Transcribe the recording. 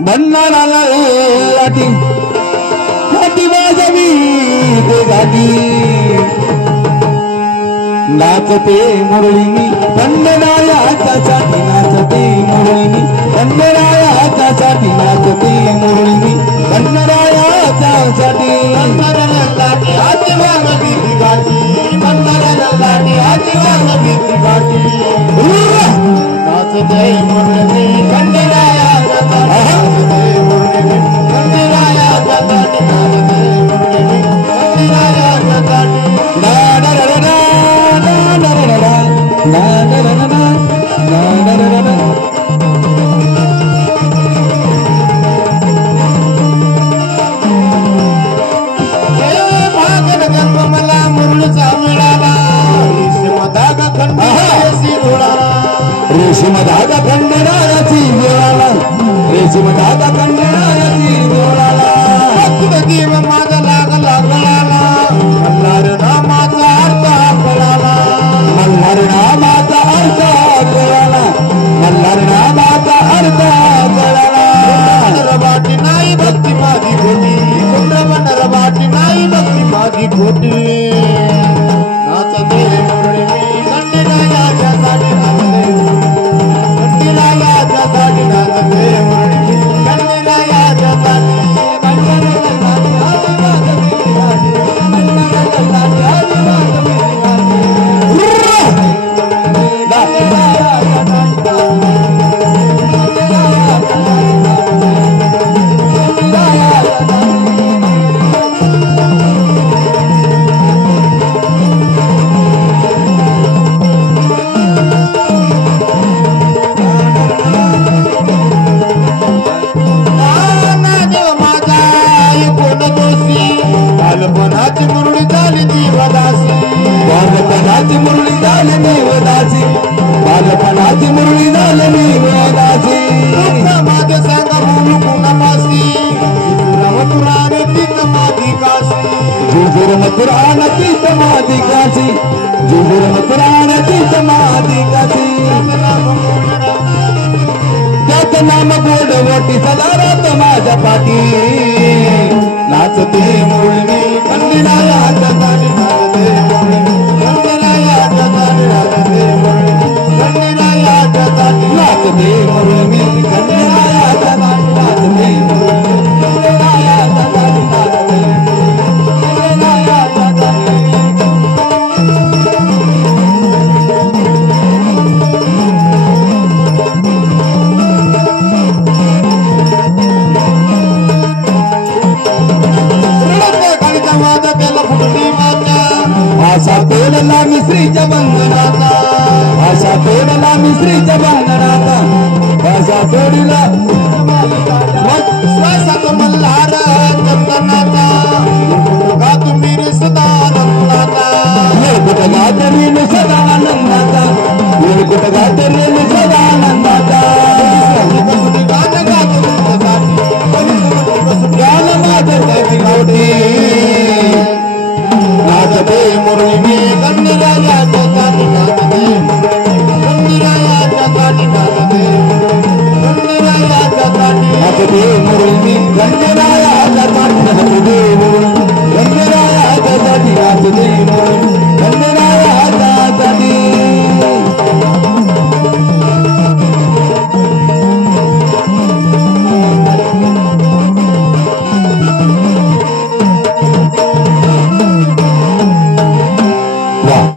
भंडाराला लाटी घाटी वाजवी ते घाटी नाचते मुरळी मी भंडाराच्या साठी नाचते मुरळी मी भंडाराच्या साठी नाचते मुरळी मी भंडाराच्या साठी आजी वाजवी ती घाटी भंडाराला लाटी आजी वाजवी ती घाटी नाचते मुरळी भंडाराच्या नाचते मुरळी भंडाराच्या साठी नाचते मुरळी भंडाराच्या साठी ला ला ला ला ला ला ला ला ला ला ला रेशीम धागा खंडणाची जोडाला रेशीम धागा खंडणाची जोडाला देव माझा लागला गळाला मल्हार नामाचा अर्थ कळाला मल्हार नामाचा अर्थ कळाला मल्हार नामाचा अर्थ कळाला रबाटी नाही भक्ती माझी खोटी कुंडवन रबाटी नाही भक्ती माझी खोटी नाचते मुरळी मी खंडणाच्या साठी नाचते खंडणाच्या साठी नाचते मुरळी मी खंडणाच्या साठी बालपणाची मुरळी झाली देवदासी बालपणाची मुरळी झाली देवदासी बालपणाची मुरळी झाली देवदासी माझे सांगा बोलू कुणामासी मथुरान तीत माझी काशी जुजूर मथुरान तीत माझी काशी जुजूर मथुरान तीत माझी काशी त्याचं नाम गोड वटी सदा रात माझ्या पाठी नाचते मुरळी मी खंडणाच्या साठी नाचते मुरळी खंडणाच्या साठी नाचते मुरळी खंडणाच्या साठी नाचते मुरळी मी खंडणाच्या साठी नाचते मुरळी खंडणाच्या साठी नाचते खंडणाच्या साठी आशा तोडला मिश्रीच्या बंधनाचा आशा तोडला मिश्रीच्या बंधनाचा आशा तोडला श्वासात मल्हार चंदनाचा का तुम्ही सदानंदाचा कुठ गातरी सदानंदाचा कुठ गातरी सदानंदाचा गान गात गान माझं नाचते मुरळी मी खंडणाच्या साठी नाचते खंडणाच्या साठी नाचते खंडणाच्या साठी नाचते मुरळी